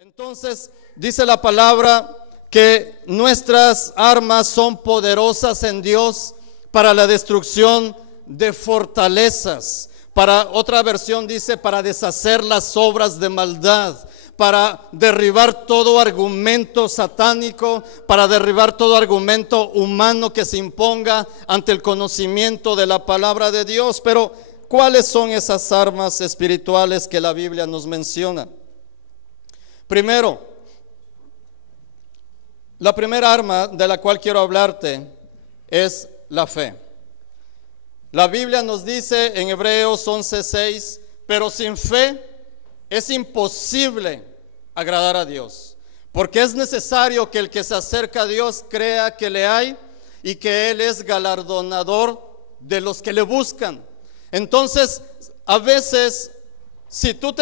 Entonces, dice la palabra que nuestras armas son poderosas en Dios para la destrucción de fortalezas. Para otra versión dice para deshacer las obras de maldad, para derribar todo argumento satánico, para derribar todo argumento humano que se imponga ante el conocimiento de la palabra de Dios. Pero, ¿cuáles son esas armas espirituales que la Biblia nos menciona? Primero, la primera arma de la cual quiero hablarte es la fe. La Biblia nos dice en Hebreos 11:6, pero sin fe es imposible agradar a Dios, porque es necesario que el que se acerca a Dios crea que le hay y que Él es galardonador de los que le buscan. Entonces, a veces, si tú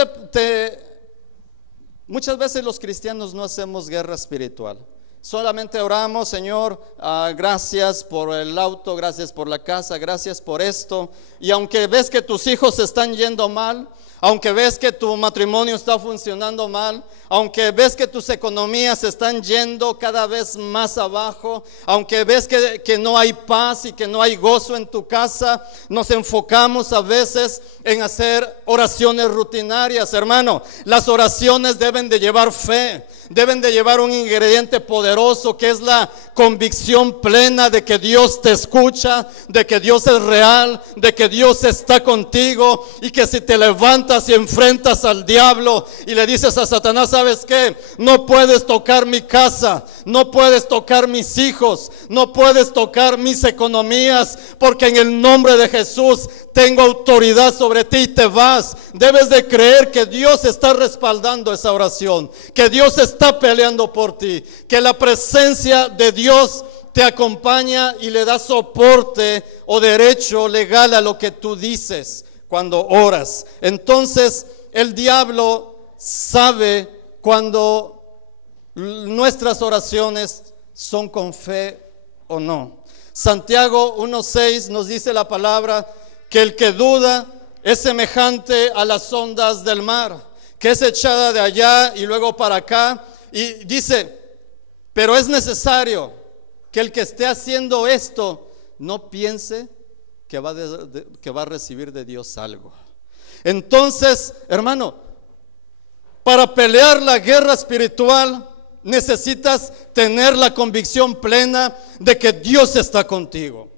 muchas veces los cristianos no hacemos guerra espiritual. Solamente oramos, Señor, gracias por el auto, gracias por la casa, gracias por esto. Y aunque ves que tus hijos están yendo mal, aunque ves que tu matrimonio está funcionando mal, aunque ves que tus economías están yendo cada vez más abajo, aunque ves que no hay paz y que no hay gozo en tu casa, nos enfocamos a veces en hacer oraciones rutinarias. Hermano, las oraciones deben de llevar fe, deben de llevar un ingrediente poderoso que es la convicción plena de que Dios te escucha, de que Dios es real, de que Dios está contigo, y que si te levantas y enfrentas al diablo y le dices a Satanás, ¿sabes qué? No puedes tocar mi casa, no puedes tocar mis hijos, no puedes tocar mis economías, porque en el nombre de Jesús tengo autoridad sobre ti, y te vas. Debes de creer que Dios está respaldando esa oración, que Dios está peleando por ti, que la presencia de Dios te acompaña y le da soporte o derecho legal a lo que tú dices cuando oras. Entonces, el diablo sabe cuando nuestras oraciones son con fe o no. Santiago 1:6 nos dice la palabra que el que duda es semejante a las ondas del mar, que es echada de allá y luego para acá. Y dice, pero es necesario que el que esté haciendo esto no piense que va a recibir de Dios algo. Entonces, hermano, para pelear la guerra espiritual necesitas tener la convicción plena de que Dios está contigo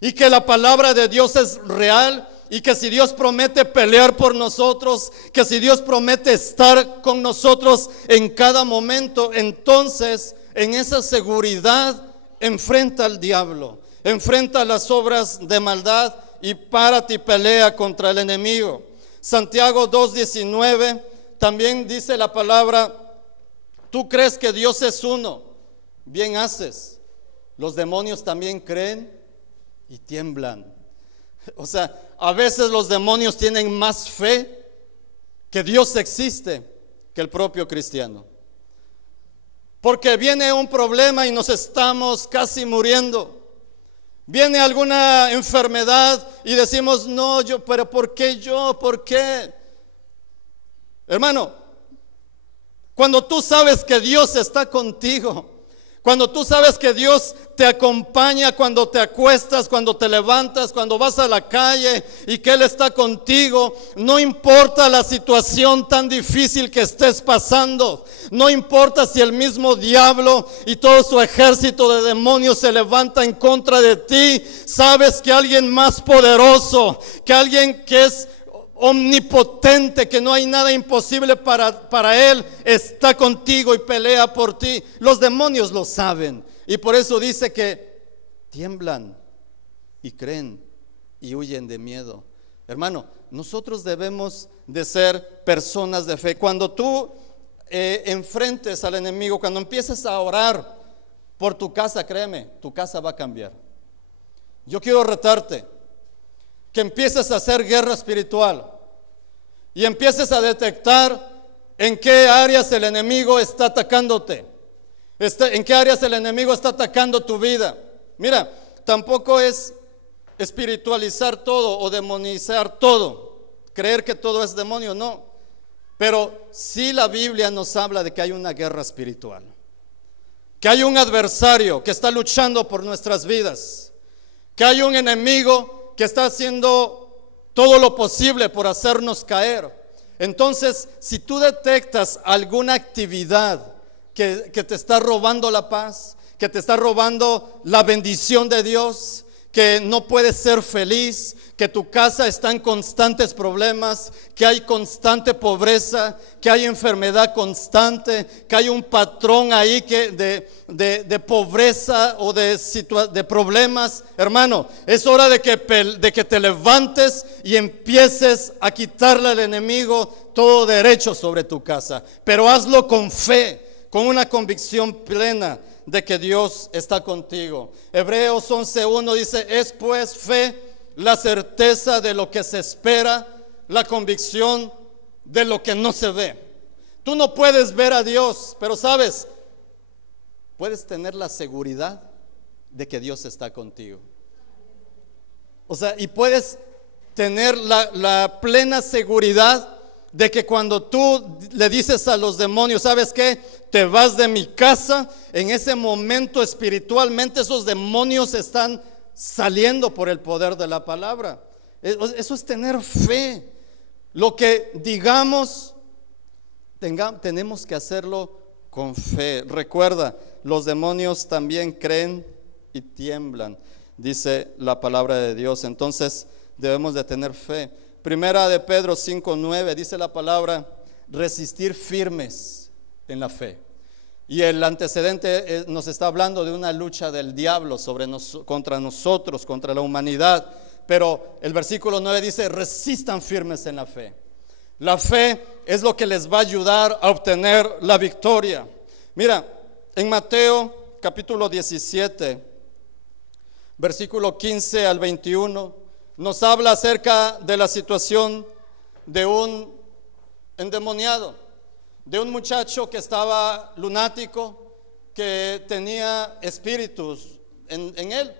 y que la palabra de Dios es real, y que si Dios promete pelear por nosotros, que si Dios promete estar con nosotros en cada momento, entonces en esa seguridad enfrenta al diablo, enfrenta las obras de maldad y párate y pelea contra el enemigo. Santiago 2:19 también dice la palabra, tú crees que Dios es uno, bien haces, los demonios también creen y tiemblan. O sea, a veces los demonios tienen más fe que Dios existe que el propio cristiano. Porque viene un problema y nos estamos casi muriendo. Viene alguna enfermedad y decimos, no, pero ¿por qué yo? ¿Por qué? Hermano, cuando tú sabes que Dios está contigo, cuando tú sabes que Dios te acompaña cuando te acuestas, cuando te levantas, cuando vas a la calle, y que Él está contigo, no importa la situación tan difícil que estés pasando, no importa si el mismo diablo y todo su ejército de demonios se levanta en contra de ti, sabes que alguien más poderoso, que alguien que es omnipotente, que no hay nada imposible para Él, está contigo y pelea por ti. Los demonios lo saben, y por eso dice que tiemblan y creen y huyen de miedo. Hermano, nosotros debemos de ser personas de fe. Cuando tú enfrentes al enemigo, cuando empieces a orar por tu casa, créeme, tu casa va a cambiar. Yo quiero retarte que empieces a hacer guerra espiritual y empieces a detectar en qué áreas el enemigo está atacándote, en qué áreas el enemigo está atacando tu vida. Mira, tampoco es espiritualizar todo o demonizar todo, creer que todo es demonio, no. Pero sí la Biblia nos habla de que hay una guerra espiritual, que hay un adversario que está luchando por nuestras vidas, que hay un enemigo que está haciendo todo lo posible por hacernos caer. Entonces, si tú detectas alguna actividad que te está robando la paz, que te está robando la bendición de Dios, que no puedes ser feliz, que tu casa está en constantes problemas, que hay constante pobreza, que hay enfermedad constante, que hay un patrón ahí de pobreza o de problemas, hermano, es hora de que te levantes y empieces a quitarle al enemigo todo derecho sobre tu casa, pero hazlo con fe, con una convicción plena de que Dios está contigo. Hebreos 11:1 dice: es pues fe la certeza de lo que se espera, la convicción de lo que no se ve. Tú no puedes ver a Dios, pero sabes, puedes tener la seguridad de que Dios está contigo. O sea, y puedes tener la plena seguridad de que cuando tú le dices a los demonios, ¿sabes qué? Te vas de mi casa, en ese momento espiritualmente esos demonios están saliendo por el poder de la palabra. Eso es tener fe. Lo que digamos, tenemos que hacerlo con fe. Recuerda, los demonios también creen y tiemblan, dice la palabra de Dios. Entonces debemos de tener fe. Primera de Pedro 5:9 dice la palabra: resistir firmes en la fe. Y el antecedente nos está hablando de una lucha del diablo contra nosotros, contra la humanidad. Pero el versículo 9 dice: resistan firmes en la fe. La fe es lo que les va a ayudar a obtener la victoria. Mira, en Mateo capítulo 17, versículo 15 al 21, nos habla acerca de la situación de un endemoniado, de un muchacho que estaba lunático, que tenía espíritus en él.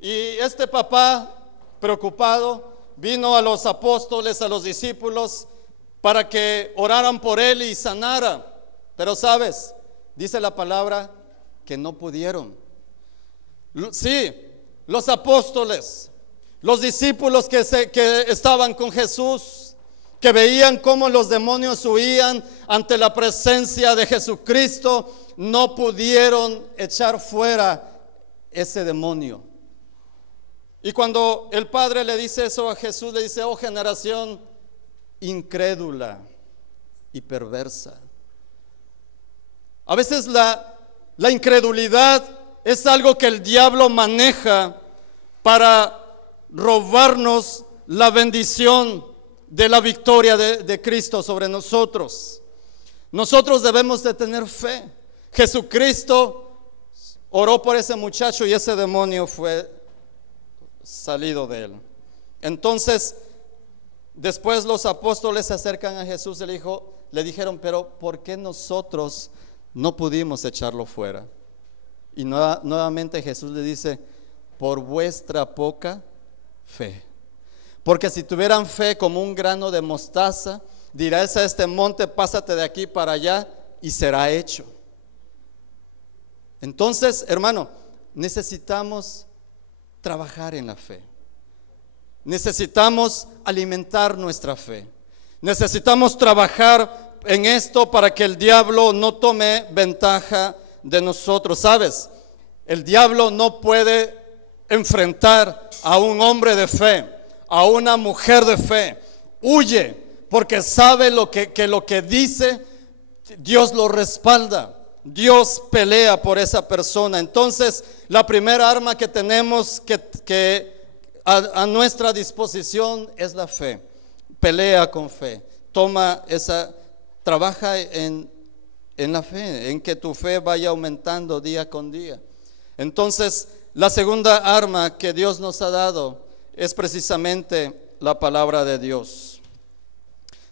Y este papá, preocupado, vino a los apóstoles, a los discípulos, para que oraran por él y sanara. Pero sabes, dice la palabra que no pudieron. Sí, los apóstoles, los discípulos que estaban con Jesús, que veían cómo los demonios huían ante la presencia de Jesucristo, no pudieron echar fuera ese demonio. Y cuando el Padre le dice eso a Jesús, le dice: oh generación incrédula y perversa. A veces la incredulidad es algo que el diablo maneja para robarnos la bendición de la victoria de Cristo sobre nosotros. Nosotros debemos de tener fe. Jesucristo oró por ese muchacho y ese demonio fue salido de él. Entonces, después los apóstoles se acercan a Jesús y le dijeron: pero ¿por qué nosotros no pudimos echarlo fuera? Y nuevamente Jesús le dice: por vuestra poca fe. Porque si tuvieran fe como un grano de mostaza, dirás a este monte: pásate de aquí para allá, y será hecho. Entonces, hermano, necesitamos trabajar en la fe. Necesitamos alimentar nuestra fe. Necesitamos trabajar en esto para que el diablo no tome ventaja de nosotros. ¿Sabes? El diablo no puede enfrentar a un hombre de fe, a una mujer de fe. Huye, porque sabe que lo que dice, Dios lo respalda. Dios pelea por esa persona. Entonces, la primera arma que tenemos que a nuestra disposición es la fe. Pelea con fe. Trabaja en la fe, en que tu fe vaya aumentando día con día. Entonces, la segunda arma que Dios nos ha dado es precisamente la palabra de Dios.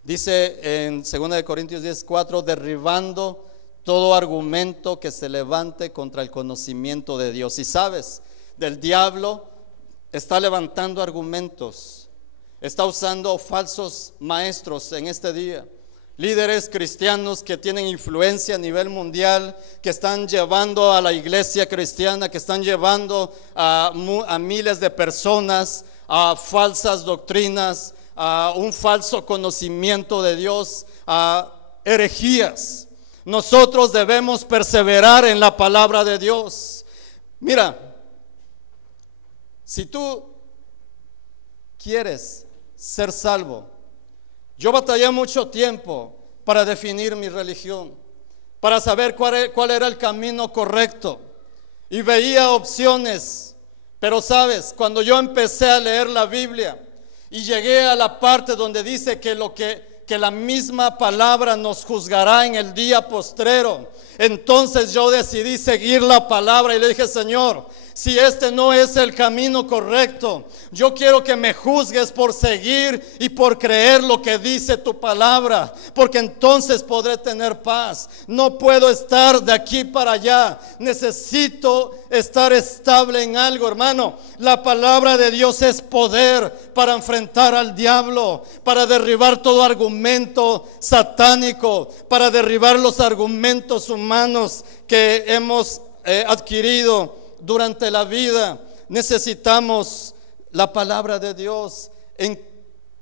Dice en 2 Corintios 10:4: derribando todo argumento que se levante contra el conocimiento de Dios. Y sabes, del diablo está levantando argumentos, está usando falsos maestros en este día líderes cristianos que tienen influencia a nivel mundial, que están llevando a la iglesia cristiana, que están llevando a miles de personas a falsas doctrinas, a un falso conocimiento de Dios, a herejías. Nosotros debemos perseverar en la palabra de Dios. Mira, si tú quieres ser salvo, yo batallé mucho tiempo para definir mi religión, para saber cuál era el camino correcto, y veía opciones. Pero sabes, cuando yo empecé a leer la Biblia y llegué a la parte donde dice que la misma palabra nos juzgará en el día postrero, entonces yo decidí seguir la palabra y le dije: Señor, si este no es el camino correcto, yo quiero que me juzgues por seguir y por creer lo que dice tu palabra, porque entonces podré tener paz. No puedo estar de aquí para allá, necesito estar estable en algo, hermano. La palabra de Dios es poder para enfrentar al diablo, para derribar todo argumento satánico, para derribar los argumentos humanos que hemos adquirido durante la vida. Necesitamos la palabra de Dios en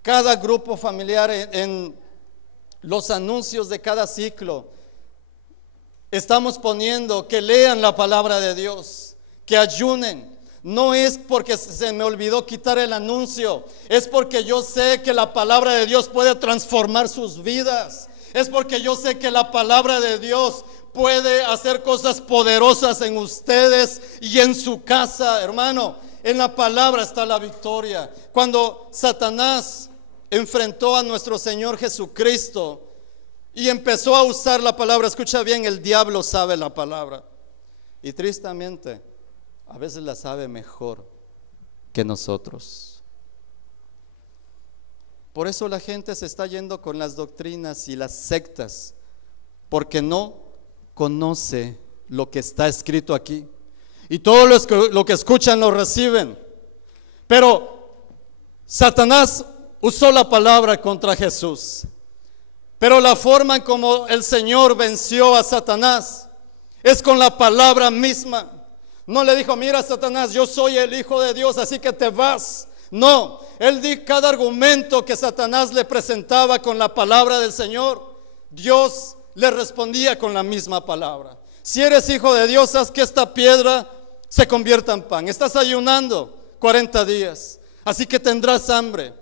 cada grupo familiar, en los anuncios de cada ciclo. Estamos poniendo que lean la palabra de Dios, que ayunen. No es porque se me olvidó quitar el anuncio, es porque yo sé que la palabra de Dios puede transformar sus vidas. Es porque yo sé que la palabra de Dios puede hacer cosas poderosas en ustedes y en su casa, hermano. En la palabra está la victoria. Cuando Satanás enfrentó a nuestro Señor Jesucristo y empezó a usar la palabra, escucha bien, el diablo sabe la palabra. Y tristemente, a veces la sabe mejor que nosotros. Por eso la gente se está yendo con las doctrinas y las sectas, porque no conoce lo que está escrito aquí. Y todo lo que escuchan lo reciben. Pero Satanás usó la palabra contra Jesús. Pero la forma en como el Señor venció a Satanás es con la palabra misma. No le dijo: mira, Satanás, yo soy el Hijo de Dios, así que te vas. No, él dijo cada argumento que Satanás le presentaba con la palabra del Señor, Dios le respondía con la misma palabra. Si eres hijo de Dios, haz que esta piedra se convierta en pan. Estás ayunando 40 días, así que tendrás hambre.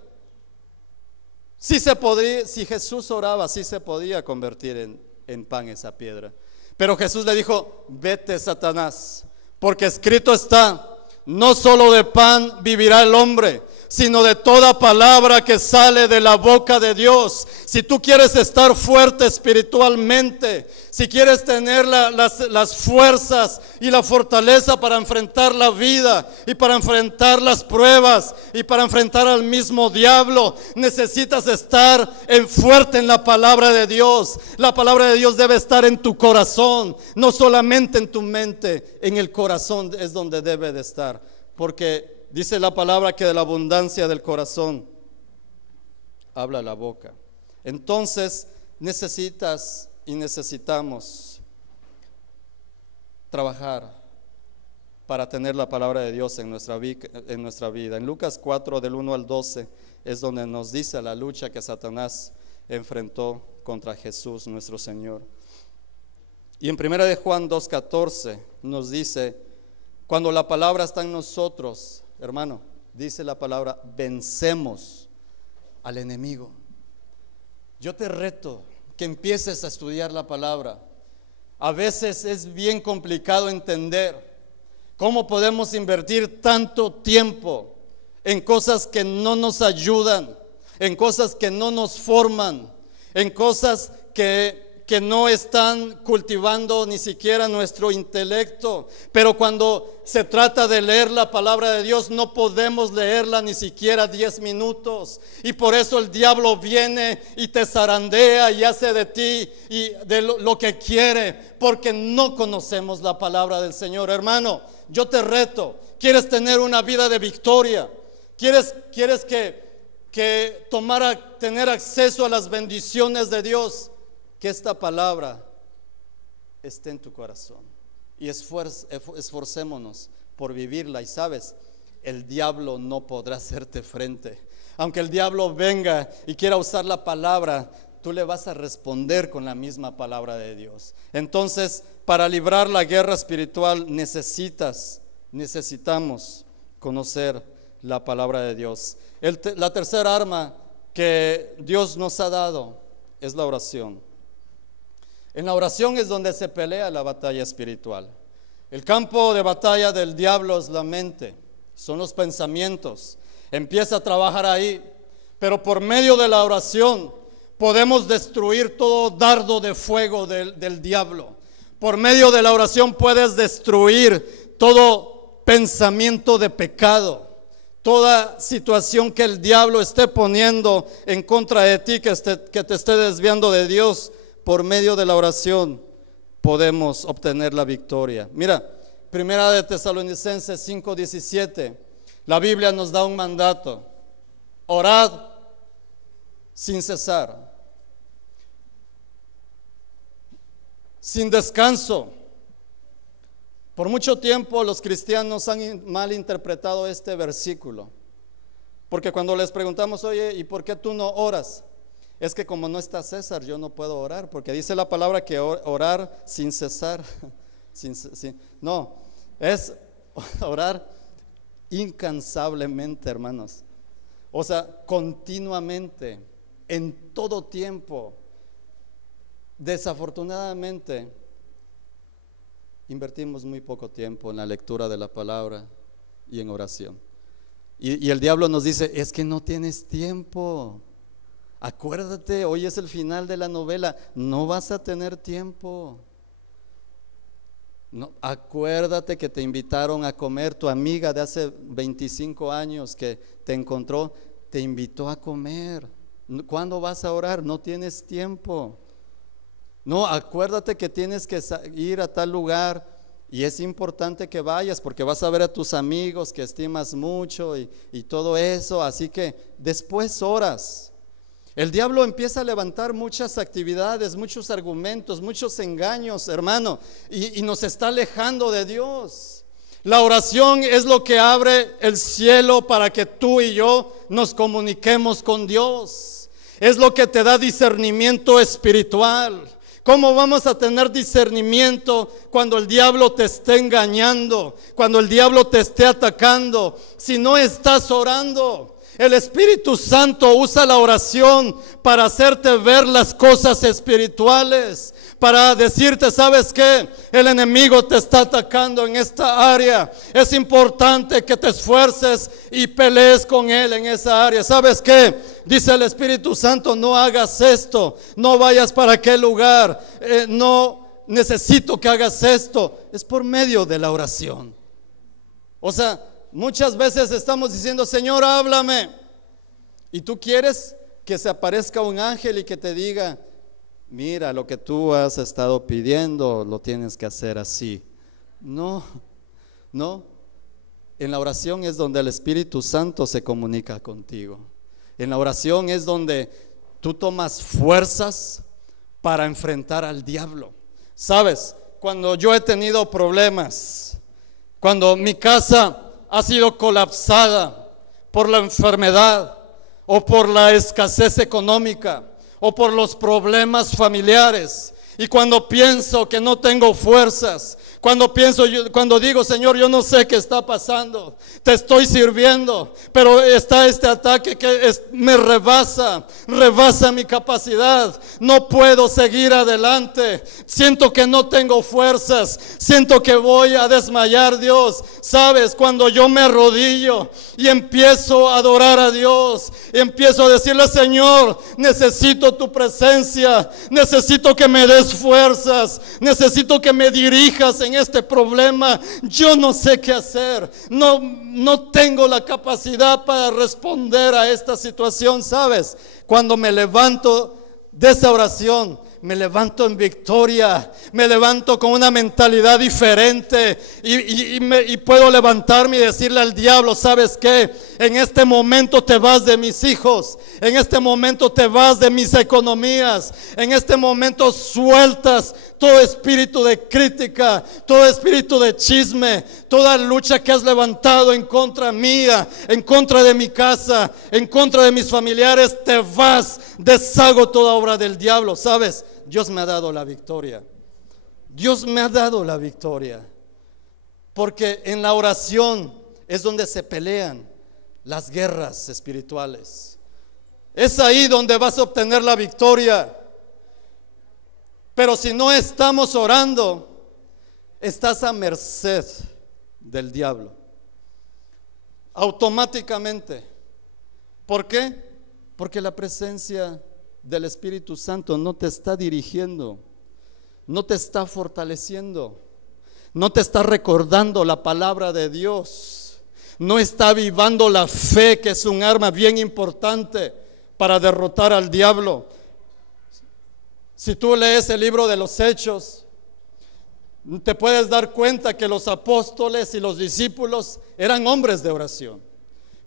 Sí se podría, si Jesús oraba, sí se podía convertir en pan esa piedra. Pero Jesús le dijo: vete, Satanás, porque escrito está: no solo de pan vivirá el hombre, sino de toda palabra que sale de la boca de Dios. Si tú quieres estar fuerte espiritualmente, si quieres tener las fuerzas y la fortaleza para enfrentar la vida y para enfrentar las pruebas y para enfrentar al mismo diablo, necesitas estar fuerte en la palabra de Dios. La palabra de Dios debe estar en tu corazón, no solamente en tu mente. En el corazón es donde debe de estar, porque dice la palabra que de la abundancia del corazón habla la boca. Entonces necesitas y necesitamos trabajar para tener la palabra de Dios en nuestra vida. En Lucas 4 del 1 al 12 es donde nos dice la lucha que Satanás enfrentó contra Jesús nuestro Señor. Y en 1 de Juan 2:14 nos dice: cuando la palabra está en nosotros, hermano, dice la palabra, vencemos al enemigo. Yo te reto que empieces a estudiar la palabra. A veces es bien complicado entender cómo podemos invertir tanto tiempo en cosas que no nos ayudan, en cosas que no nos forman, en cosas que no están cultivando ni siquiera nuestro intelecto. Pero cuando se trata de leer la palabra de Dios, no podemos leerla ni siquiera 10 minutos. Y por eso el diablo viene y te zarandea y hace de ti y de lo que quiere, porque no conocemos la palabra del Señor. Hermano, yo te reto. ¿Quieres tener una vida de victoria? ¿Quieres que que tener acceso a las bendiciones de Dios, que esta palabra esté en tu corazón. Y esforcémonos por vivirla. Y sabes, el diablo no podrá hacerte frente. Aunque el diablo venga y quiera usar la palabra, tú le vas a responder con la misma palabra de Dios. Entonces, para librar la guerra espiritual necesitamos conocer la palabra de Dios. La tercera arma que Dios nos ha dado es la oración. En la oración es donde se pelea la batalla espiritual. El campo de batalla del diablo es la mente, son los pensamientos. Empieza a trabajar ahí, pero por medio de la oración podemos destruir todo dardo de fuego del diablo. Por medio de la oración puedes destruir todo pensamiento de pecado, toda situación que el diablo esté poniendo en contra de ti, que te esté desviando de Dios. Por medio de la oración podemos obtener la victoria. Mira, Primera de Tesalonicenses 5:17, la Biblia nos da un mandato: orad sin cesar, sin descanso. Por mucho tiempo los cristianos han malinterpretado este versículo, porque cuando les preguntamos, oye, ¿y por qué tú no oras? Es que como no está César, yo no puedo orar, porque dice la palabra que orar sin cesar. No, es orar incansablemente, hermanos. O sea, continuamente, en todo tiempo. Desafortunadamente, invertimos muy poco tiempo en la lectura de la palabra y en oración. Y el diablo nos dice, es que no tienes tiempo. Acuérdate, hoy es el final de la novela, no vas a tener tiempo. No, acuérdate que te invitaron a comer, tu amiga de hace 25 años que te encontró, te invitó a comer. ¿Cuándo vas a orar? No tienes tiempo. No, acuérdate que tienes que ir a tal lugar y es importante que vayas porque vas a ver a tus amigos que estimas mucho y todo eso, así que después oras. El diablo empieza a levantar muchas actividades, muchos argumentos, muchos engaños, hermano, y nos está alejando de Dios. La oración es lo que abre el cielo para que tú y yo nos comuniquemos con Dios. Es lo que te da discernimiento espiritual. ¿Cómo vamos a tener discernimiento cuando el diablo te esté engañando, cuando el diablo te esté atacando, si no estás orando? El Espíritu Santo usa la oración para hacerte ver las cosas espirituales, para decirte, ¿sabes qué? El enemigo te está atacando en esta área. Es importante que te esfuerces y pelees con él en esa área. ¿Sabes qué? Dice el Espíritu Santo, no hagas esto, no vayas para aquel lugar, no necesito que hagas esto. Es por medio de la oración. O sea, muchas veces estamos diciendo, Señor, háblame. Y tú quieres que se aparezca un ángel y que te diga, mira, lo que tú has estado pidiendo, lo tienes que hacer así. No. En la oración es donde el Espíritu Santo se comunica contigo. En la oración es donde tú tomas fuerzas para enfrentar al diablo. ¿Sabes? Cuando yo he tenido problemas, cuando mi casa ha sido colapsada por la enfermedad o por la escasez económica o por los problemas familiares, y cuando pienso que no tengo fuerzas, cuando digo, Señor, yo no sé qué está pasando, te estoy sirviendo, pero está este ataque que me rebasa mi capacidad, no puedo seguir adelante, siento que no tengo fuerzas, siento que voy a desmayar, Dios. Sabes, cuando yo me arrodillo y empiezo a adorar a Dios, empiezo a decirle, Señor, necesito tu presencia, necesito que me des fuerzas, necesito que me dirijas en este problema, yo no sé qué hacer, no tengo la capacidad para responder a esta situación. ¿Sabes? Cuando me levanto de esa oración, me levanto en victoria, me levanto con una mentalidad diferente y puedo levantarme y decirle al diablo, ¿sabes qué? En este momento te vas de mis hijos, en este momento te vas de mis economías, en este momento sueltas todo espíritu de crítica, todo espíritu de chisme, toda lucha que has levantado en contra mía, en contra de mi casa, en contra de mis familiares, te vas, deshago toda obra del diablo. ¿Sabes? Dios me ha dado la victoria. Dios me ha dado la victoria. Porque en la oración es donde se pelean las guerras espirituales. Es ahí donde vas a obtener la victoria. Pero si no estamos orando, estás a merced del diablo. Automáticamente. ¿Por qué? Porque la presencia del Espíritu Santo no te está dirigiendo, no te está fortaleciendo, no te está recordando la palabra de Dios, no está avivando la fe, que es un arma bien importante para derrotar al diablo. Si tú lees el libro de los Hechos, te puedes dar cuenta que los apóstoles y los discípulos eran hombres de oración.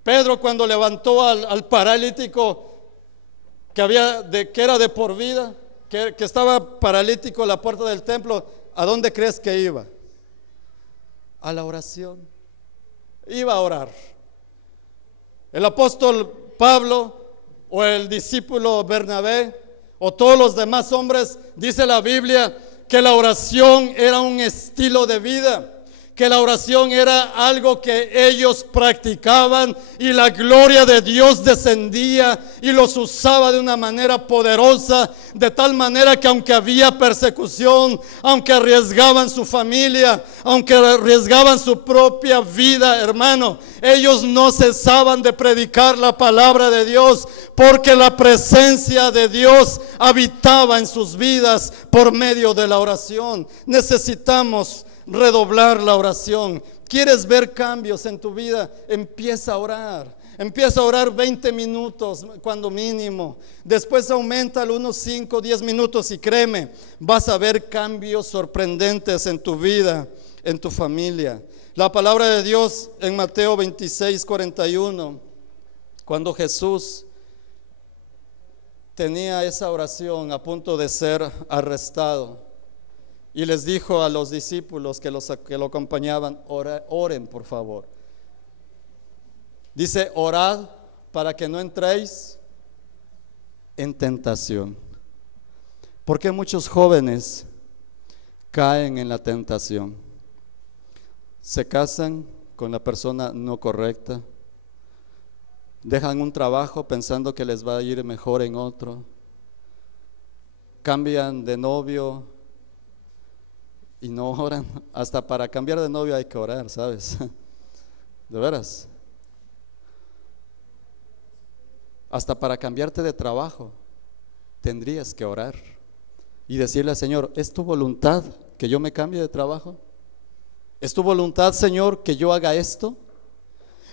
Pedro, cuando levantó al paralítico que era de por vida, que estaba paralítico a la puerta del templo, ¿a dónde crees que iba? A la oración. Iba a orar. El apóstol Pablo o el discípulo Bernabé o todos los demás hombres, dice la Biblia que la oración era un estilo de vida, que la oración era algo que ellos practicaban y la gloria de Dios descendía y los usaba de una manera poderosa, de tal manera que aunque había persecución, aunque arriesgaban su familia, aunque arriesgaban su propia vida, hermano, ellos no cesaban de predicar la palabra de Dios, porque la presencia de Dios habitaba en sus vidas por medio de la oración. Necesitamos redoblar la oración. ¿Quieres ver cambios en tu vida? Empieza a orar. Empieza a orar 20 minutos cuando mínimo. Después auméntalo unos 5, 10 minutos y créeme, vas a ver cambios sorprendentes en tu vida, en tu familia. La palabra de Dios en Mateo 26, 41, cuando Jesús tenía esa oración a punto de ser arrestado, y les dijo a los discípulos que lo acompañaban, oren por favor. Dice, orad para que no entréis en tentación. Porque muchos jóvenes caen en la tentación. Se casan con la persona no correcta. Dejan un trabajo pensando que les va a ir mejor en otro. Cambian de novio y no oran. Hasta para cambiar de novio hay que orar, ¿sabes? De veras. Hasta para cambiarte de trabajo tendrías que orar y decirle al Señor, ¿es tu voluntad que yo me cambie de trabajo? ¿Es tu voluntad, Señor, que yo haga esto?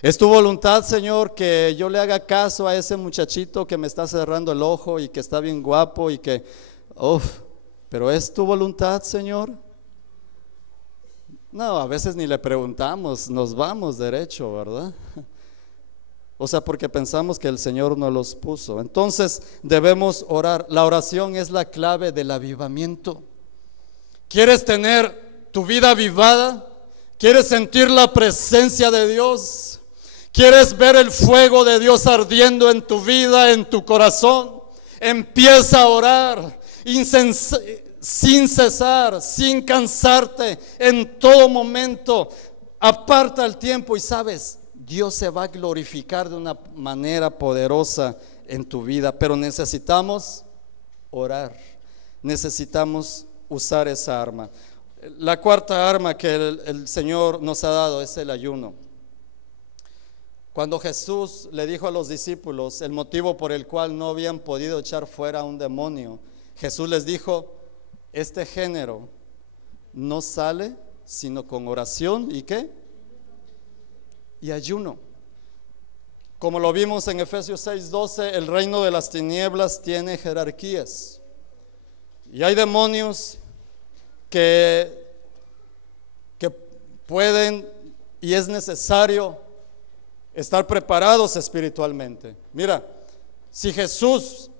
¿Es tu voluntad, Señor, que yo le haga caso a ese muchachito que me está cerrando el ojo y que está bien guapo y que, pero ¿es tu voluntad, Señor? No, a veces ni le preguntamos, nos vamos derecho, ¿verdad? O sea, porque pensamos que el Señor nos los puso. Entonces debemos orar. La oración es la clave del avivamiento. ¿Quieres tener tu vida avivada? ¿Quieres sentir la presencia de Dios? ¿Quieres ver el fuego de Dios ardiendo en tu vida, en tu corazón? Empieza a orar sin cesar, sin cansarte, en todo momento. Aparta el tiempo y sabes, Dios se va a glorificar de una manera poderosa en tu vida, pero necesitamos orar, necesitamos usar esa arma. La cuarta arma que el Señor nos ha dado es el ayuno. Cuando Jesús le dijo a los discípulos el motivo por el cual no habían podido echar fuera a un demonio, Jesús les dijo, este género no sale sino con oración y ¿qué? Y ayuno. Como lo vimos en Efesios 6:12, el reino de las tinieblas tiene jerarquías. Y hay demonios que pueden y es necesario estar preparados espiritualmente. Mira, si Jesús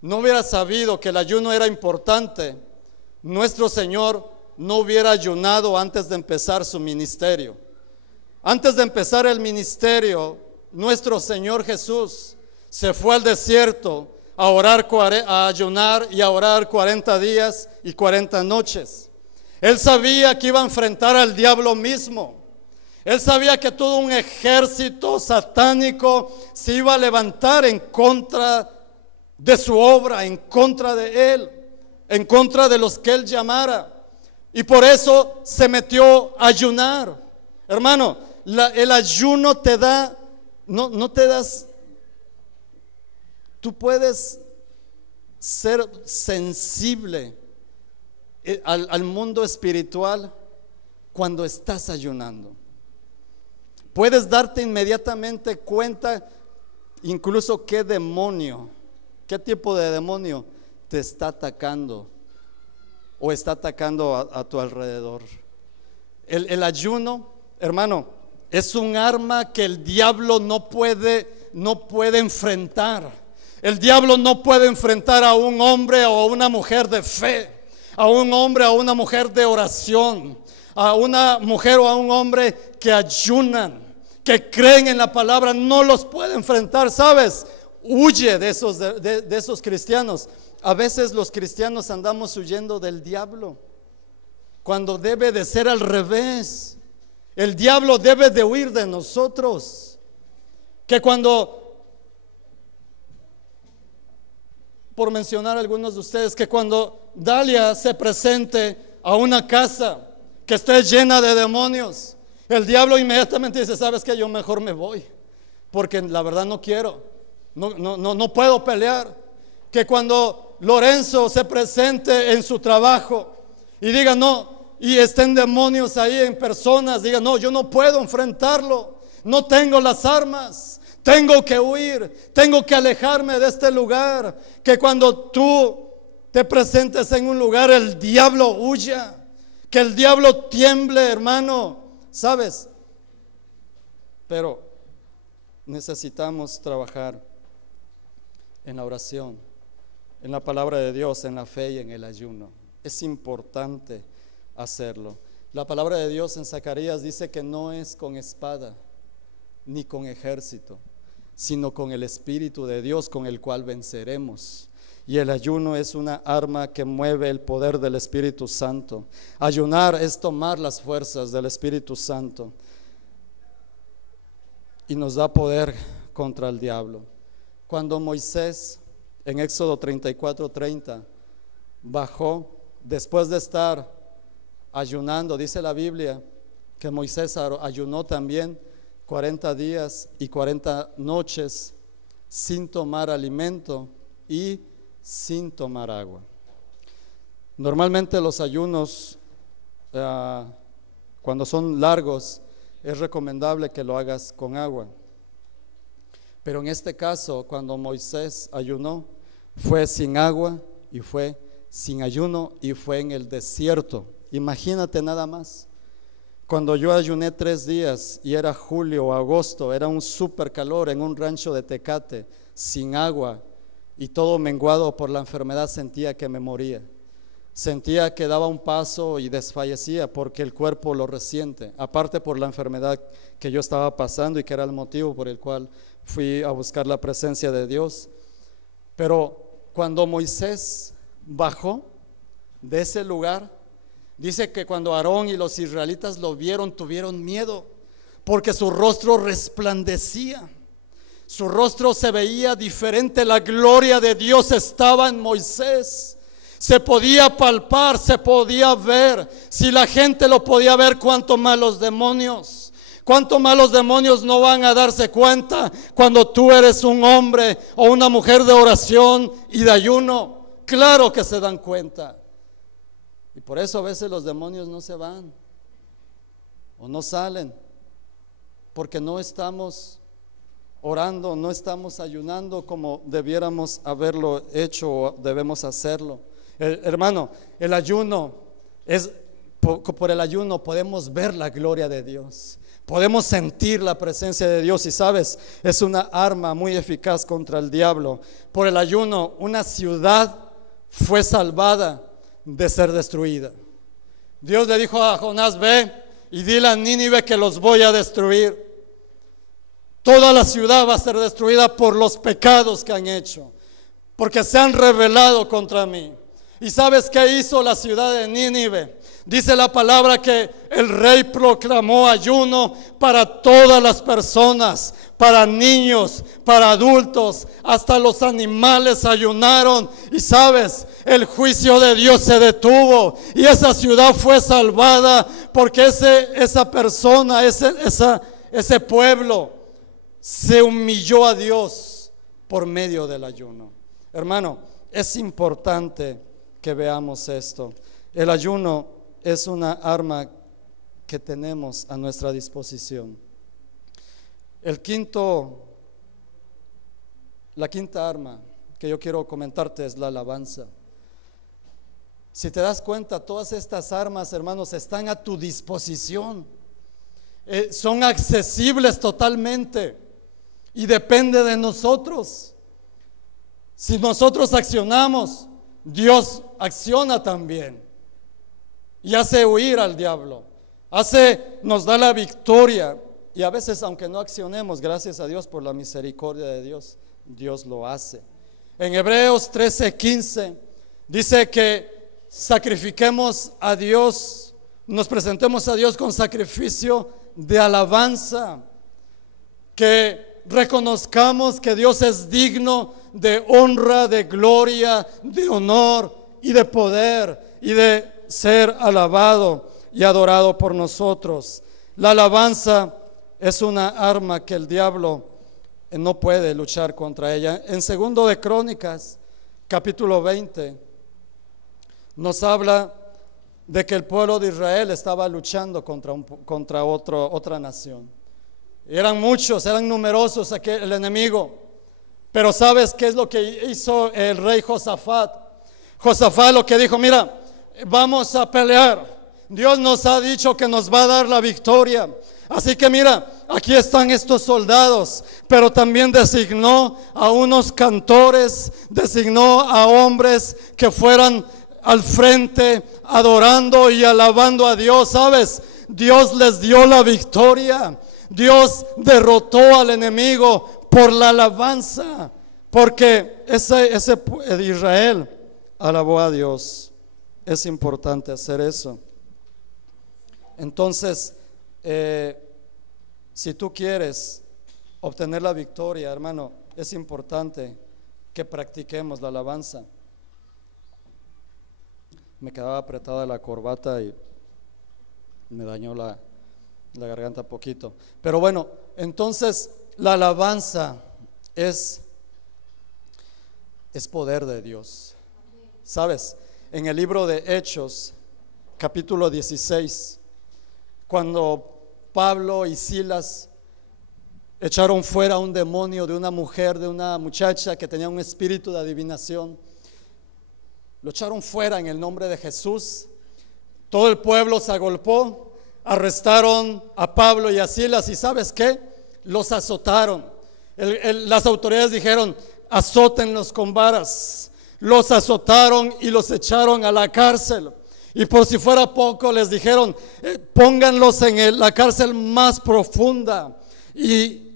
no hubiera sabido que el ayuno era importante, nuestro Señor no hubiera ayunado antes de empezar su ministerio. Antes de empezar el ministerio, nuestro Señor Jesús se fue al desierto a orar, a ayunar y a orar 40 días y 40 noches. Él sabía que iba a enfrentar al diablo mismo. Él sabía que todo un ejército satánico se iba a levantar en contra de su obra, en contra de él, en contra de los que él llamara. Y por eso se metió a ayunar. Hermano, el ayuno te da, no te das, tú puedes ser sensible al mundo espiritual cuando estás ayunando. Puedes darte inmediatamente cuenta incluso qué demonio, qué tipo de demonio te está atacando o está atacando a tu alrededor. El ayuno, hermano, es un arma que el diablo no puede enfrentar. El diablo no puede enfrentar a un hombre o a una mujer de fe, a un hombre o a una mujer de oración, a una mujer o a un hombre que ayunan, que creen en la palabra. No los puede enfrentar, ¿sabes? Huye de esos cristianos. A veces los cristianos andamos huyendo del diablo, cuando debe de ser al revés. El diablo debe de huir de nosotros. Que cuando, por mencionar a algunos de ustedes, que cuando Dalia se presente a una casa que esté llena de demonios, el diablo inmediatamente dice: ¿sabes qué? Yo mejor me voy, porque la verdad no quiero, no puedo pelear. Que cuando Lorenzo se presente en su trabajo y diga no, y estén demonios ahí en personas, diga: no, yo no puedo enfrentarlo, no tengo las armas, tengo que huir, tengo que alejarme de este lugar. Que cuando tú te presentes en un lugar, el diablo huya, que el diablo tiemble, hermano, ¿sabes? Pero necesitamos trabajar en la oración, en la palabra de Dios, en la fe y en el ayuno. Es importante hacerlo. La palabra de Dios en Zacarías dice que no es con espada ni con ejército, sino con el Espíritu de Dios, con el cual venceremos. Y el ayuno es una arma que mueve el poder del Espíritu Santo. Ayunar es tomar las fuerzas del Espíritu Santo y nos da poder contra el diablo. Cuando Moisés en Éxodo 34:30 bajó, después de estar ayunando, dice la Biblia que Moisés ayunó también 40 días y 40 noches sin tomar alimento y sin tomar agua. Normalmente los ayunos, cuando son largos, es recomendable que lo hagas con agua. Pero en este caso, cuando Moisés ayunó, fue sin agua y fue sin ayuno y fue en el desierto. Imagínate nada más. Cuando yo ayuné 3 días y era julio o agosto, era un súper calor en un rancho de Tecate, sin agua y todo menguado por la enfermedad, sentía que me moría. Sentía que daba un paso y desfallecía porque el cuerpo lo resiente, aparte por la enfermedad que yo estaba pasando y que era el motivo por el cual fui a buscar la presencia de Dios. Pero cuando Moisés bajó de ese lugar, dice que cuando Aarón y los israelitas lo vieron, tuvieron miedo, porque su rostro resplandecía, su rostro se veía diferente, la gloria de Dios estaba en Moisés. Se podía palpar, se podía ver. Si la gente lo podía ver, ¿cuánto más los demonios? ¿Cuánto más los demonios no van a darse cuenta cuando tú eres un hombre o una mujer de oración y de ayuno? Claro que se dan cuenta. Y por eso a veces los demonios no se van o no salen, porque no estamos orando, no estamos ayunando como debiéramos haberlo hecho o debemos hacerlo. Hermano, el ayuno es, por el ayuno podemos ver la gloria de Dios. Podemos sentir la presencia de Dios y sabes, es una arma muy eficaz contra el diablo. Por el ayuno, una ciudad fue salvada de ser destruida. Dios le dijo a Jonás: ve y dile a Nínive que los voy a destruir. Toda la ciudad va a ser destruida por los pecados que han hecho, porque se han rebelado contra mí. ¿Y sabes qué hizo la ciudad de Nínive? Dice la palabra que el rey proclamó ayuno para todas las personas, para niños, para adultos, hasta los animales ayunaron. Y sabes, el juicio de Dios se detuvo y esa ciudad fue salvada porque esa persona, ese pueblo se humilló a Dios por medio del ayuno. Hermano, es importante que veamos esto. El ayuno es una arma que tenemos a nuestra disposición. La quinta arma que yo quiero comentarte es la alabanza. Si te das cuenta, todas estas armas, hermanos, están a tu disposición. Son accesibles totalmente y depende de nosotros. Si nosotros accionamos, Dios acciona también y hace huir al diablo, nos da la victoria. Y a veces, aunque no accionemos, gracias a Dios por la misericordia de Dios, Dios lo hace. En Hebreos 13:15 dice que sacrifiquemos a Dios, nos presentemos a Dios con sacrificio de alabanza, que reconozcamos que Dios es digno de honra, de gloria, de honor y de poder y de ser alabado y adorado por nosotros. La alabanza es una arma que el diablo no puede luchar contra ella. En 2 de Crónicas, capítulo 20, nos habla de que el pueblo de Israel estaba luchando contra otra nación. Eran muchos, eran numerosos el enemigo. Pero ¿sabes qué es lo que hizo el rey Josafat? Josafat lo que dijo: mira, vamos a pelear. Dios nos ha dicho que nos va a dar la victoria. Así que mira, aquí están estos soldados. Pero también designó a unos cantores, designó a hombres que fueran al frente adorando y alabando a Dios. ¿Sabes? Dios les dio la victoria. Dios derrotó al enemigo por la alabanza, porque ese de Israel alabó a Dios. Es importante hacer eso. Entonces, si tú quieres obtener la victoria, hermano, es importante que practiquemos la alabanza. Me quedaba apretada la corbata y me dañó la garganta poquito. Pero bueno, entonces la alabanza es poder de Dios. ¿Sabes? En el libro de Hechos, capítulo 16, cuando Pablo y Silas echaron fuera un demonio de una mujer, de una muchacha que tenía un espíritu de adivinación, lo echaron fuera en el nombre de Jesús. Todo el pueblo se agolpó, arrestaron a Pablo y a Silas, y ¿sabes qué? Los azotaron. Las autoridades dijeron: azótenlos con varas. Los azotaron y los echaron a la cárcel. Y por si fuera poco, les dijeron: pónganlos en la cárcel más profunda y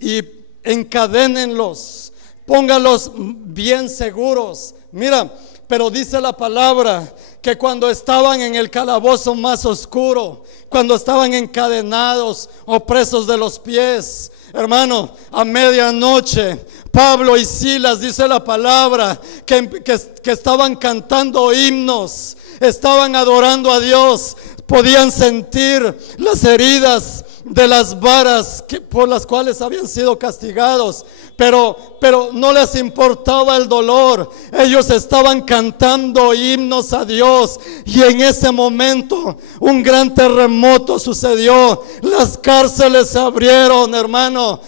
encadénenlos, pónganlos bien seguros. Mira, pero dice la palabra que cuando estaban en el calabozo más oscuro, cuando estaban encadenados o presos de los pies, hermano, a medianoche, Pablo y Silas, dice la palabra, que estaban cantando himnos, estaban adorando a Dios, podían sentir las heridas de las varas por las cuales habían sido castigados, pero no les importaba el dolor. Ellos estaban cantando himnos a Dios, y en ese momento un gran terremoto sucedió. Las cárceles se abrieron, hermano.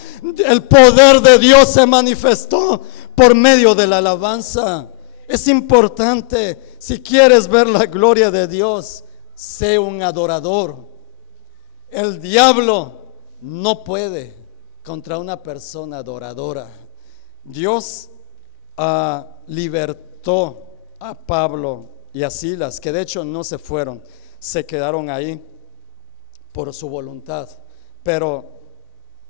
El poder de Dios se manifestó por medio de la alabanza. es importante, si quieres ver la gloria de Dios, sé un adorador. El diablo no puede contra una persona adoradora. Dios libertó a Pablo y a Silas, que de hecho no se fueron, se quedaron ahí por su voluntad, pero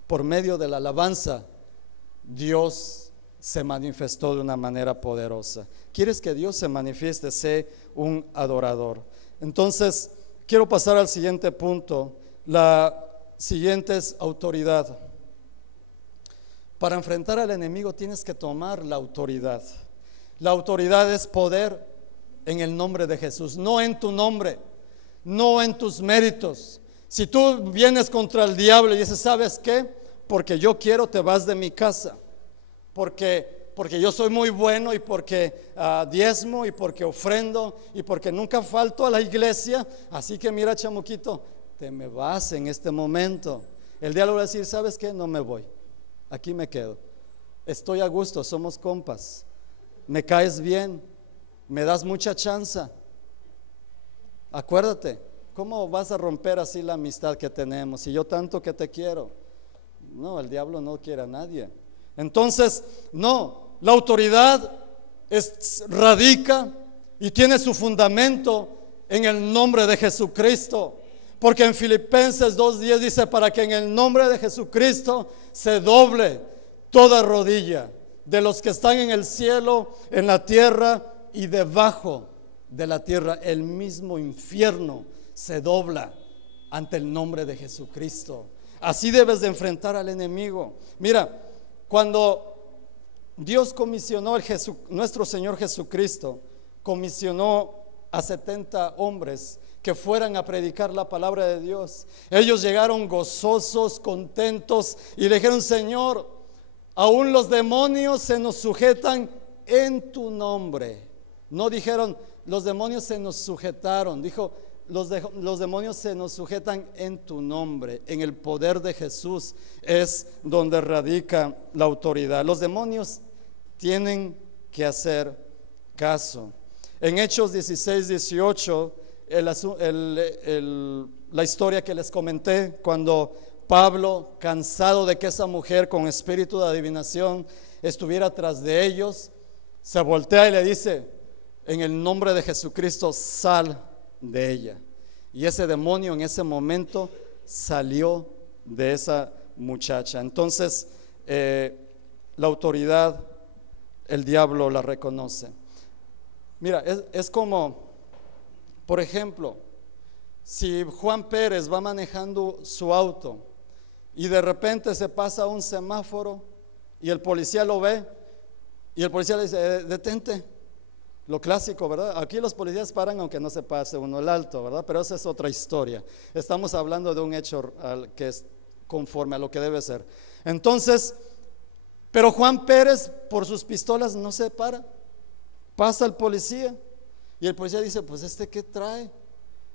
por medio de la alabanza Dios se manifestó de una manera poderosa. ¿Quieres que Dios se manifieste? Sé un adorador. Entonces quiero pasar al siguiente punto. La siguiente es autoridad. Para enfrentar al enemigo tienes que tomar la autoridad. La autoridad es poder en el nombre de Jesús, no en tu nombre, no en tus méritos. Si tú vienes contra el diablo y dices, ¿sabes qué? Porque yo quiero, te vas de mi casa. Porque yo soy muy bueno y porque diezmo y porque ofrendo y porque nunca falto a la iglesia. Así que mira, chamuquito, te me vas en este momento. El diablo va a decir, ¿sabes qué? No me voy, aquí me quedo. Estoy a gusto, somos compas. Me caes bien, me das mucha chance. Acuérdate, ¿cómo vas a romper así la amistad que tenemos? Si yo tanto que te quiero. No, el diablo no quiere a nadie. Entonces, no, la autoridad radica y tiene su fundamento en el nombre de Jesucristo. Porque en Filipenses 2:10 dice, para que en el nombre de Jesucristo se doble toda rodilla de los que están en el cielo, en la tierra y debajo de la tierra. El mismo infierno se dobla ante el nombre de Jesucristo. Así debes de enfrentar al enemigo. Mira, cuando Dios comisionó nuestro Señor Jesucristo comisionó a 70 hombres que fueran a predicar la palabra de Dios. Ellos llegaron gozosos, contentos y le dijeron, Señor, aún los demonios se nos sujetan en tu nombre. No dijeron, los demonios se nos sujetaron. Dijo, los demonios se nos sujetan en tu nombre. En el poder de Jesús es donde radica la autoridad. Los demonios tienen que hacer caso. En Hechos 16:18, la historia que les comenté, cuando Pablo, cansado de que esa mujer con espíritu de adivinación estuviera tras de ellos, se voltea y le dice, en el nombre de Jesucristo, sal de ella. Y ese demonio en ese momento salió de esa muchacha. Entonces la autoridad, el diablo la reconoce. Mira, es como, por ejemplo, si Juan Pérez va manejando su auto y de repente se pasa un semáforo y el policía lo ve y el policía le dice, detente. Lo clásico, ¿verdad? Aquí los policías paran aunque no se pase uno el alto, ¿verdad? Pero esa es otra historia. Estamos hablando de un hecho que es conforme a lo que debe ser. Entonces, pero Juan Pérez por sus pistolas no se para. Pasa el policía y el policía dice, pues ¿qué trae?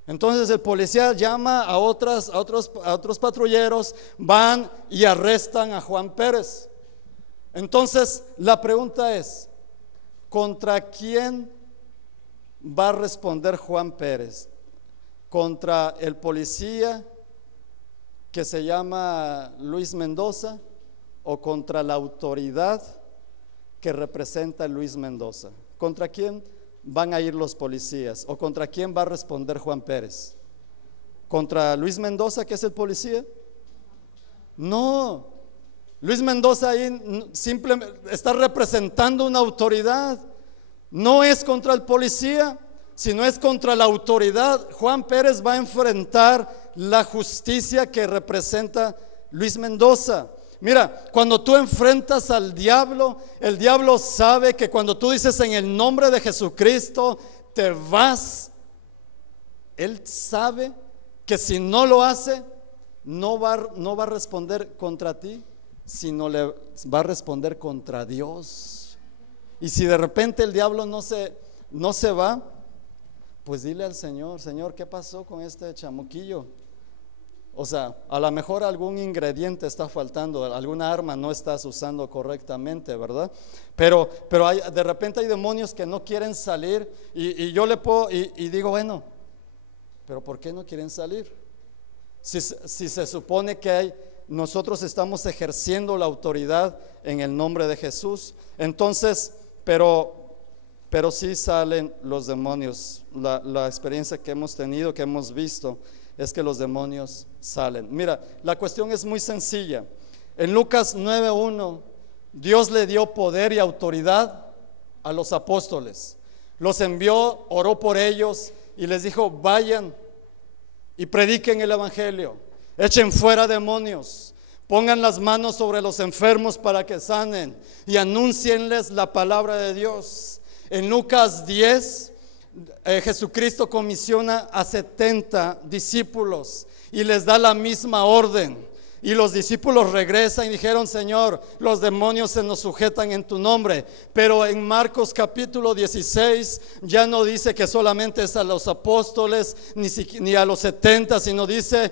Entonces el policía llama a otros patrulleros, van y arrestan a Juan Pérez. Entonces la pregunta es, ¿contra quién va a responder Juan Pérez? ¿Contra el policía que se llama Luis Mendoza o contra la autoridad que representa a Luis Mendoza? ¿Contra quién van a ir los policías? ¿O contra quién va a responder Juan Pérez? ¿Contra Luis Mendoza, que es el policía? No, Luis Mendoza ahí simplemente está representando una autoridad. No es contra el policía, sino es contra la autoridad. Juan Pérez va a enfrentar la justicia que representa Luis Mendoza. Mira, cuando tú enfrentas al diablo, el diablo sabe que cuando tú dices en el nombre de Jesucristo, te vas. Él sabe que si no lo hace, no va a responder contra ti, sino le va a responder contra Dios. Y si de repente el diablo no se va, pues dile al Señor, Señor, ¿qué pasó con este chamuquillo? O sea, a lo mejor algún ingrediente está faltando, alguna arma no estás usando correctamente, ¿verdad? Pero de repente hay demonios que no quieren salir y yo le puedo, y digo, bueno, pero ¿por qué no quieren salir? Si se supone que nosotros estamos ejerciendo la autoridad en el nombre de Jesús. Entonces, pero sí salen los demonios. La experiencia que hemos tenido, que hemos visto, es que los demonios salen. Mira, la cuestión es muy sencilla. En Lucas 9:1, Dios le dio poder y autoridad a los apóstoles. Los envió, oró por ellos y les dijo: vayan y prediquen el evangelio, echen fuera demonios, pongan las manos sobre los enfermos para que sanen y anúncienles la palabra de Dios. En Lucas 10, Jesucristo comisiona a 70 discípulos y les da la misma orden. Y los discípulos regresan y dijeron: Señor, los demonios se nos sujetan en tu nombre. Pero en Marcos capítulo 16 ya no dice que solamente es a los apóstoles ni a los 70, sino dice: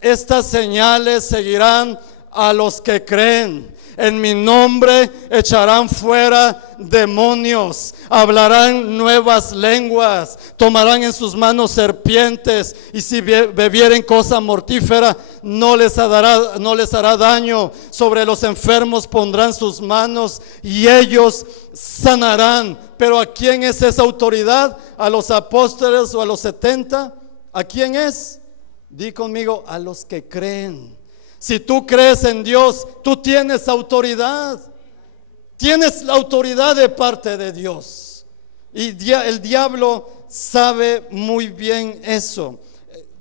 estas señales seguirán a los que creen. En mi nombre echarán fuera demonios, hablarán nuevas lenguas, tomarán en sus manos serpientes, y si bebieren cosa mortífera no les hará daño. Sobre los enfermos pondrán sus manos y ellos sanarán. Pero ¿a quién es esa autoridad? ¿A los apóstoles o a los 70? ¿A quién es? Di conmigo: a los que creen. Si tú crees en Dios, tú tienes autoridad. Tienes la autoridad de parte de Dios. Y el diablo sabe muy bien eso.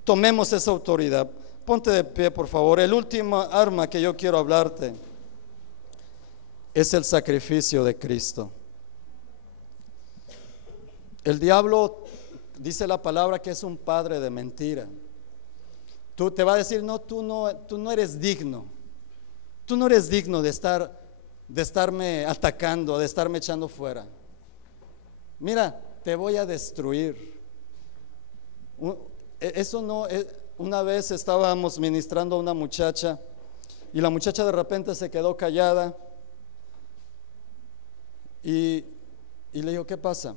Tomemos esa autoridad. Ponte de pie, por favor. El último arma que yo quiero hablarte es el sacrificio de Cristo. El diablo, dice la palabra, que es un padre de mentira. Tú te va a decir: no, tú no eres digno. Tú no eres digno de estarme atacando, de estarme echando fuera. Mira, te voy a destruir. Eso no. Una vez estábamos ministrando a una muchacha y la muchacha de repente se quedó callada y le digo: ¿qué pasa?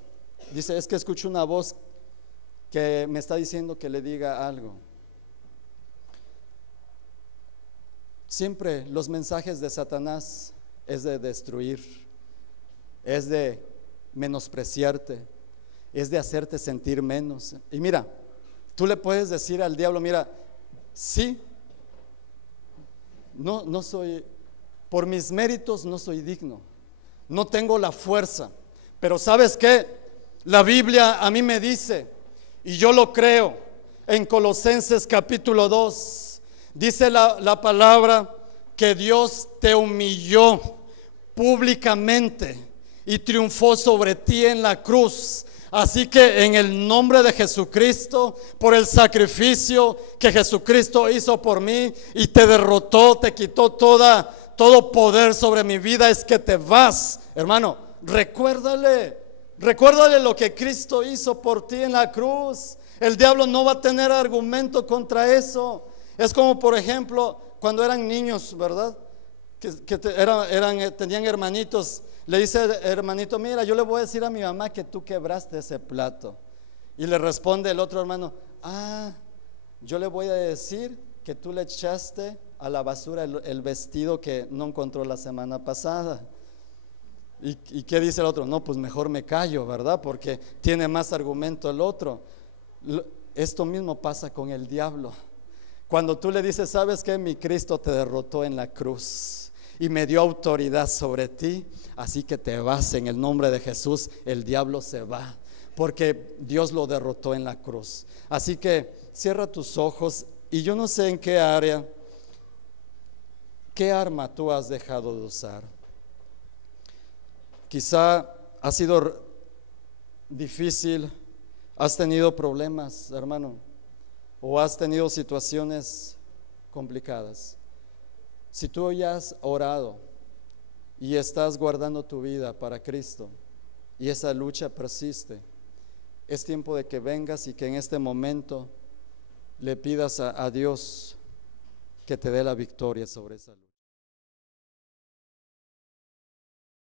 Dice: es que escucho una voz que me está diciendo que le diga algo. Siempre los mensajes de Satanás es de destruir, es de menospreciarte, es de hacerte sentir menos. Y mira, tú le puedes decir al diablo: mira, sí, no soy, por mis méritos no soy digno, no tengo la fuerza, pero ¿sabes qué? La Biblia a mí me dice, y yo lo creo, en Colosenses capítulo 2, dice la palabra que Dios te humilló públicamente y triunfó sobre ti en la cruz. Así que en el nombre de Jesucristo, por el sacrificio que Jesucristo hizo por mí y te derrotó, te quitó todo poder sobre mi vida, es que te vas, hermano. Recuérdale lo que Cristo hizo por ti en la cruz. El diablo no va a tener argumento contra eso. Es como, por ejemplo, cuando eran niños, ¿verdad? Tenían hermanitos. Le dice el hermanito: mira, yo le voy a decir a mi mamá que tú quebraste ese plato. Y le responde el otro hermano: yo le voy a decir que tú le echaste a la basura el vestido que no encontró la semana pasada. ¿Y qué dice el otro? No, pues mejor me callo, ¿verdad? Porque tiene más argumento el otro. Esto mismo pasa con el diablo. Cuando tú le dices: ¿sabes qué? Mi Cristo te derrotó en la cruz y me dio autoridad sobre ti, así que te vas en el nombre de Jesús. El diablo se va porque Dios lo derrotó en la cruz. Así que cierra tus ojos. Y yo no sé en qué área, qué arma tú has dejado de usar. Quizá ha sido difícil, has tenido problemas, hermano, o has tenido situaciones complicadas. Si tú ya has orado y estás guardando tu vida para Cristo y esa lucha persiste, es tiempo de que vengas y que en este momento le pidas a Dios que te dé la victoria sobre esa lucha.